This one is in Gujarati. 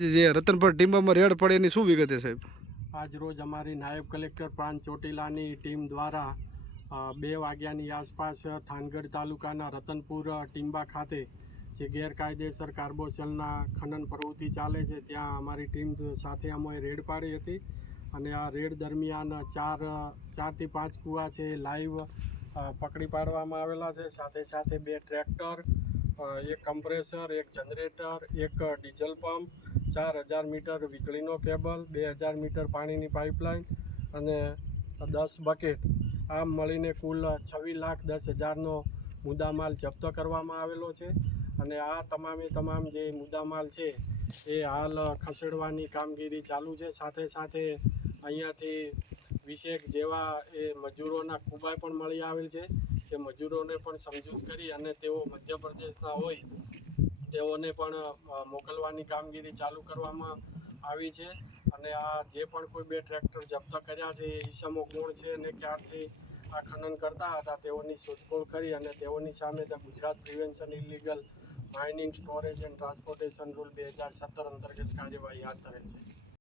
જે રતનપર ટીમ્બામાં રેડ પડે એની શું વિગતે સાહેબ? આજ રોજ અમારી નાયબ કલેક્ટર પ્રાંત ચોટીલાની ટીમ દ્વારા 2 વાગ્યાની આસપાસ થાનગઢ તાલુકાના રતનપુર ટીમ્બા ખાતે જે ગેરકાયદેસર કાર્બોસેલના ખનન પ્રવૃત્તિ ચાલે છે ત્યાં અમારી ટીમ સાથે અમે રેડ પાડી હતી અને આ રેડ દરમિયાન ચારથી પાંચ કૂવા છે લાઈવ પકડી પાડવામાં આવેલા છે. સાથે સાથે 2 ટ્રેક્ટર, એક કમ્પ્રેસર, એક જનરેટર, એક ડીઝલ પંપ, 4000 મીટર વીજળીનો કેબલ, 2000 મીટર પાણીની પાઇપલાઇન અને 10 બકેટ, આમ મળીને કુલ 26,10,000નો મુદ્દામાલ જપ્ત કરવામાં આવેલો છે. અને આ તમામ જે મુદ્દામાલ છે એ હાલ ખસેડવાની કામગીરી ચાલુ છે. સાથે સાથે અહીંયાથી 20 જેવા એ મજૂરોના કુબાઈ પણ મળી આવેલ છે, જે મજૂરોને પણ સમજૂત કરી અને તેઓ મધ્યપ્રદેશના હોય તેઓને પણ મોકલવાની કામગીરી ચાલુ કરવામાં આવી છે. અને આ જે પણ કોઈ 2 ટ્રેક્ટર જપ્ત કર્યા છે એ ઈસમો કોણ છે અને ક્યારથી આ ખનન કરતા હતા તેઓની શોધખોળ કરી અને તેઓની સામે Gujarat prevention illegal mining, storage and transportation rule 2017 અંતર્ગત કાર્યવાહી હાથ ધરેલ છે.